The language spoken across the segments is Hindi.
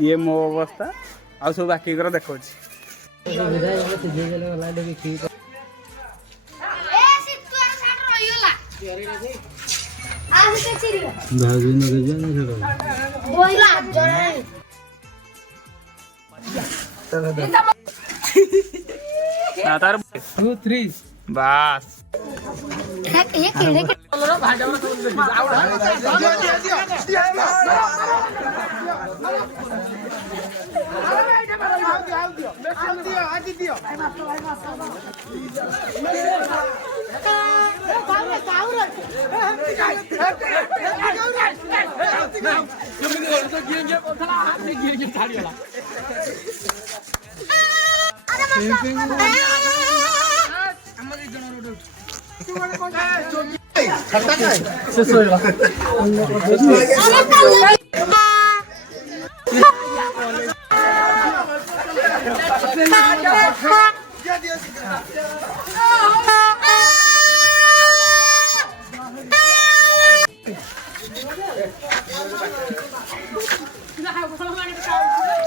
ये मो अवस्था आ सब बाकी कर देखो तार 2 3 बस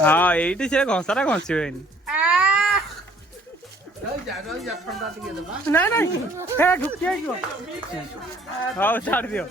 हाँ ये से घसारा घसी हुए हाँ छाड़ दियो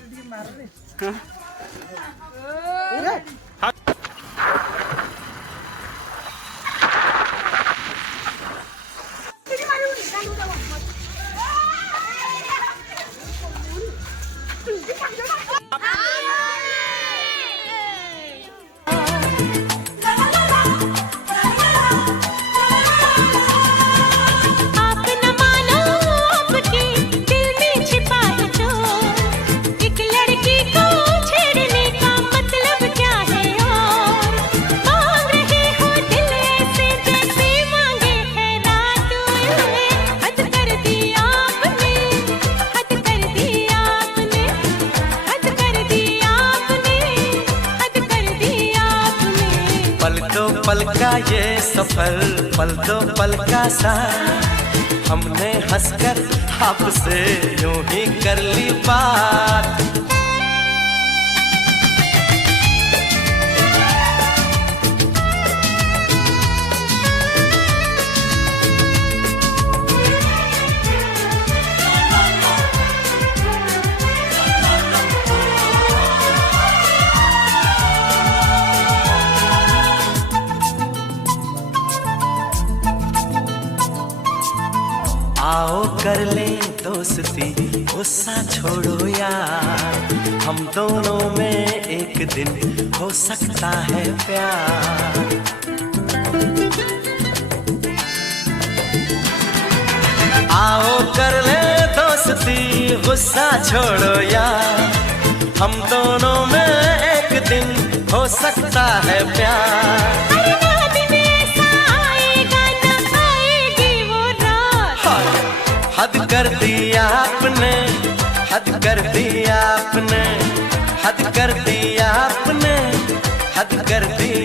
पल का ये सफर पल दो पल का सा हमने हंसकर आपसे यूं ही कर ली बात। आओ कर ले दोस्ती गुस्सा छोड़ो यार हम दोनों में एक दिन हो सकता है प्यार। आओ कर ले दोस्ती गुस्सा छोड़ो यार हम दोनों में एक दिन हो सकता है प्यार। हद कर दिया आपने हद कर दिया आपने हद कर दिया आपने हद कर दिया